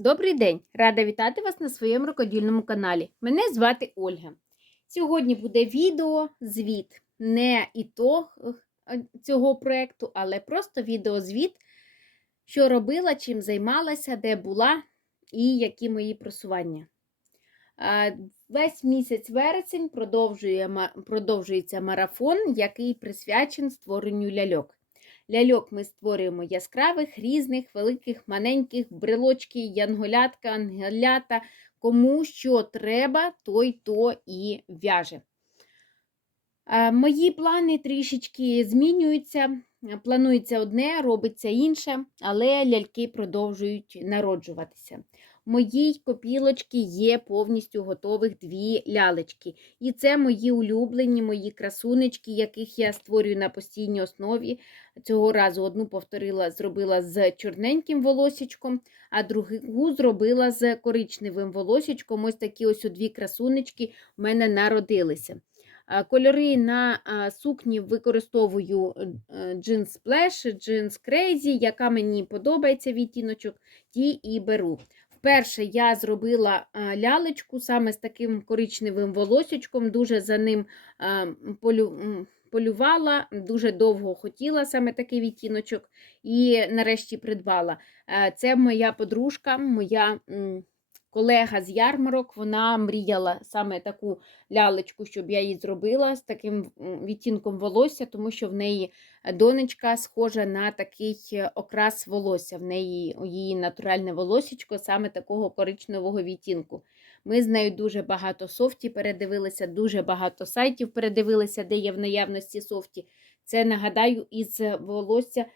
Добрий день! Рада вітати вас на своєму рукодільному каналі. Мене звати Ольга. Сьогодні буде відео звіт не ітог е, цього проєкту, але просто відеозвіт, що робила, чим займалася, де була і які мої просування. Весь місяць вересень продовжує, продовжується марафон, який присвячений створенню ляльок. Ляльок ми створюємо яскравих, різних, великих, маленьких, брелочки, янголятка, ангелята. Кому що треба, той то і в'яже. Мої плани трішечки змінюються. Планується одне, робиться інше, але ляльки продовжують народжуватися. Моїй копілочці є повністю готових дві лялечки. І це мої улюблені, мої красунечки, яких я створюю на постійній основі. Цього разу одну повторила, зробила з чорненьким волосічком, а другу зробила з коричневим волосічком. Ось такі ось дві красунечки в мене народилися. Кольори на сукні використовую Jeans Splash, Jeans Crazy, яка мені подобається відтіночок, ті і беру. Вперше я зробила лялечку саме з таким коричневим волосічком, дуже за ним полю, полювала, дуже довго хотіла саме такий відтіночок і нарешті придбала. Е, Це моя подружка, моя колега з ярмарок. Вона мріяла саме таку лялечку, щоб я її зробила з таким відтінком волосся, тому що в неї донечка схожа на такий е, окрас волосся. В неї її натуральне волосічко саме такого коричневого відтінку. Ми з нею дуже багато софті передивилися, дуже багато сайтів передивилися, де є в наявності софті. Це нагадаю із волосся е,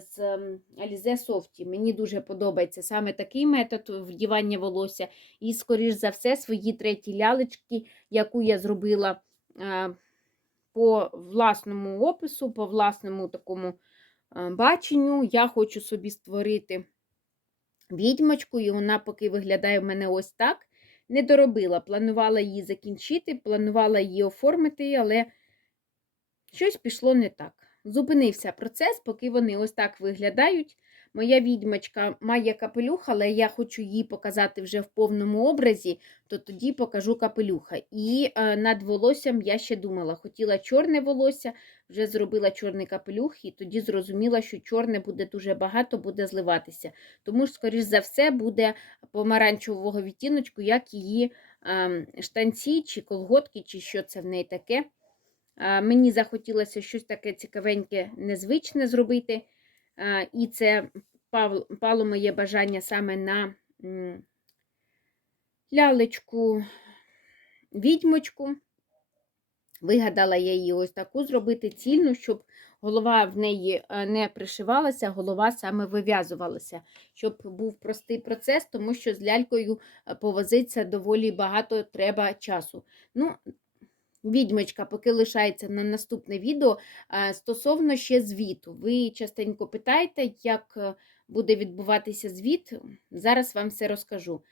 з ем, Alize Софті. Мені дуже подобається саме такий метод вдівання волосся. І, скоріш за все, свої треті лялечки, яку я зробила е, по власному опису, по власному такому е, баченню, я хочу собі створити відьмочку, і вона поки виглядає в мене ось так. Не доробила, планувала її закінчити, планувала її оформити, але щось пішло не так. Зупинився процес, поки вони ось так виглядають. Моя відьмочка має капелюх, але я хочу її показати вже в повному образі, то тоді покажу капелюха. І е, над волоссям я ще думала, хотіла чорне волосся, вже зробила чорний капелюх, і тоді зрозуміла, що чорне буде дуже багато, буде зливатися. Тому ж, скоріш за все, буде помаранчевого відтіночку, як її е, штанці, чи колготки, чи що це в неї таке. Мені захотілося щось таке цікавеньке, незвичне зробити. І це пало моє бажання саме на лялечку відьмочку. Вигадала я її ось таку зробити цільну, щоб голова в неї е, не пришивалася, голова саме вив'язувалася, щоб був простий процес, тому що з лялькою е, повозиться доволі багато треба часу. Ну, Відьмочка поки лишається на наступне відео. Стосовно ще звіту. Ви частенько питаєте, як е, буде відбуватися звіт. Зараз вам все розкажу.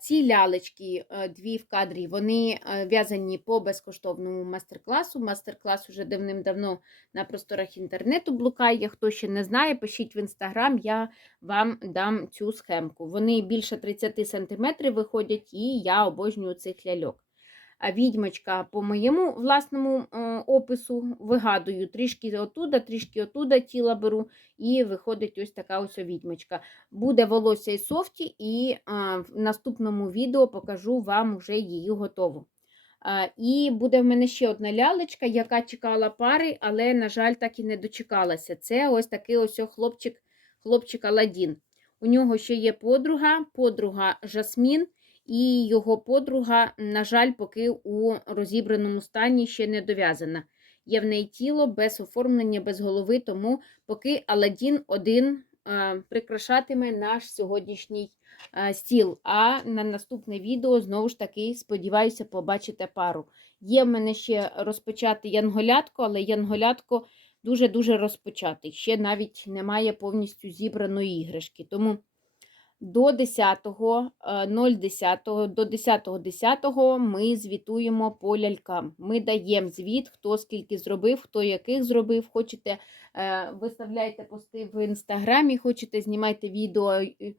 Ці лялечки, е, дві в кадрі, вони е, в'язані по безкоштовному мастер-класу. Мастер-клас уже давним-давно на просторах інтернету блукає. Хто ще не знає, пишіть в інстаграм, я вам дам цю схемку. Вони більше 30 см виходять, і я обожнюю цих ляльок. А відьмочка по моєму власному е, опису вигадую трішки отуда, трішки отуда тіла беру, і виходить ось така ось відьмочка. Буде волосся і софті, і в наступному відео покажу вам вже її готову. І буде в мене ще одна лялечка, яка чекала пари, але, на жаль, так і не дочекалася. Це ось такий ось хлопчик, хлопчик Аладдін. У нього ще є подруга, подруга Жасмін. І його подруга, на жаль, поки у розібраному стані ще не дов'язана. Є в неї тіло без оформлення, без голови, тому поки Аладдін один е, прикрашатиме наш сьогоднішній е, стіл. А на наступне відео знову ж таки сподіваюся побачите пару. Є в мене ще розпочати янголятко, але янголятко дуже-дуже розпочатий. Ще навіть немає повністю зібраної іграшки. Тому до 10.010 до 10.10 ми звітуємо по лялькам. Ми даємо звіт, хто скільки зробив, хто яких зробив. Хочете, е, виставляйте пости в інстаграмі, хочете, знімайте відео, е, е,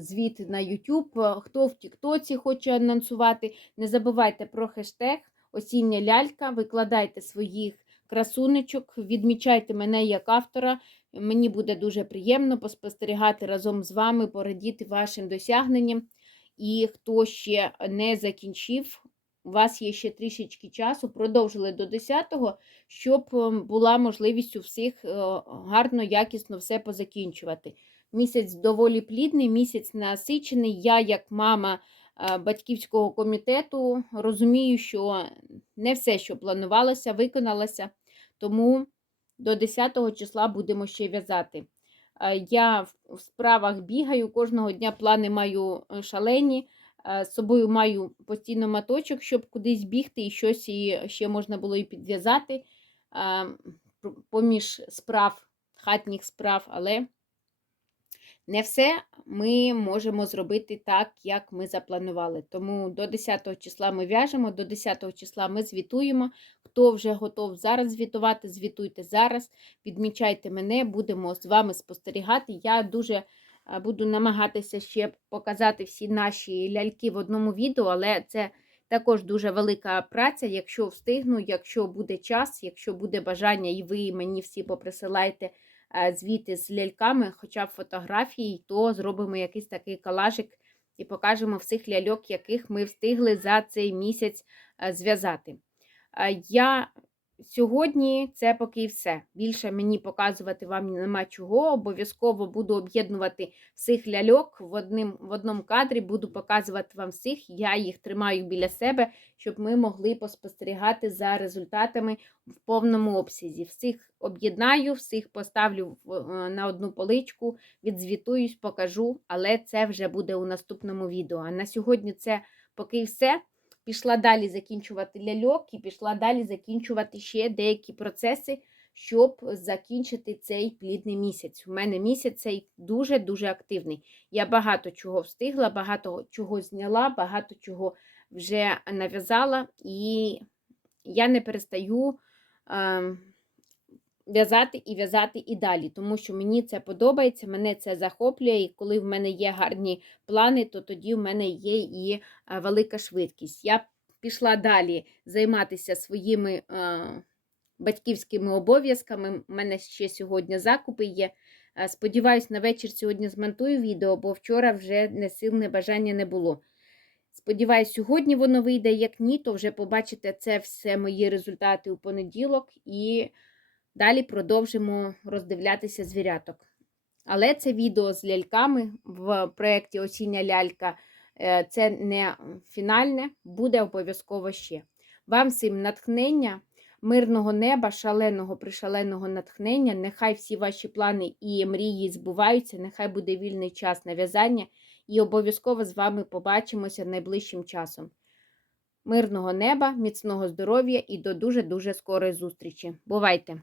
звіт на YouTube, е, хто в Тіктоці хоче анонсувати. Не забувайте про хештег осіння лялька, викладайте своїх красунечок, відмічайте мене як автора. Мені буде дуже приємно поспостерігати разом з вами, порадіти вашим досягненням. І хто ще не закінчив, у вас є ще трішечки часу, продовжили до 10-го, щоб ем, була можливість у всіх е, гарно, якісно все позакінчувати. Місяць доволі плідний, місяць насичений. Я, як мама е, батьківського комітету, розумію, що не все, що планувалося, виконалося. Тому до 10 числа будемо ще в'язати. Е, Я в- справах бігаю, кожного дня плани маю е, шалені. Е, З собою маю постійно маточок, щоб кудись бігти і щось і ще можна було і підв'язати е, поміж справ, хатніх справ, але не все ми можемо зробити так, як ми запланували. Тому до 10 числа ми в'яжемо, до 10 числа ми звітуємо. Хто вже готов зараз звітувати, звітуйте зараз, відмічайте мене, будемо з вами спостерігати. Я дуже е, буду намагатися ще показати всі наші ляльки в одному відео, але це також дуже велика праця. Якщо встигну, якщо буде час, якщо буде бажання, і ви мені всі поприсилаєте звіти з ляльками, хоча б фотографії, то зробимо якийсь такий калашик і покажемо всіх ляльок, яких ми встигли за цей місяць е, зв'язати. Е, Я сьогодні це поки все. Більше мені показувати вам нема чого. Обов'язково буду об'єднувати всіх ляльок в, одним, в одному кадрі, буду показувати вам всіх. Я їх тримаю біля себе, щоб ми могли поспостерігати за результатами в повному обсязі. Всіх об'єднаю, всіх поставлю е, на одну поличку, відзвітуюсь, покажу, але це вже буде у наступному відео. А на сьогодні це поки все. Пішла далі закінчувати ляльок і пішла далі закінчувати ще деякі процеси, щоб закінчити цей плідний місяць. У мене місяць цей дуже-дуже активний. Я багато чого встигла, багато чого зняла, багато чого вже нав'язала, і я не перестаю ем, в'язати і в'язати і далі, тому що мені це подобається, мене це захоплює, і коли в мене є гарні плани, то тоді в мене є і е, велика швидкість. Я пішла далі займатися своїми е, батьківськими обов'язками. У мене ще сьогодні закупи є. Е, Сподіваюсь, на вечір сьогодні змонтую відео, бо вчора вже не сил, не бажання не було. Сподіваюсь, сьогодні воно вийде. Як ні, то вже побачите це все мої результати у понеділок і далі продовжимо роздивлятися звіряток. Але це відео з ляльками в проєкті Осіння лялька. е, Це не фінальне, буде обов'язково ще. Вам всім натхнення, мирного неба, шаленого пришаленого натхнення. Нехай всі ваші плани і мрії збуваються, нехай буде вільний час на в'язання. І обов'язково з вами побачимося найближчим часом. Мирного неба, міцного здоров'я і до дуже-дуже скорої зустрічі. Бувайте!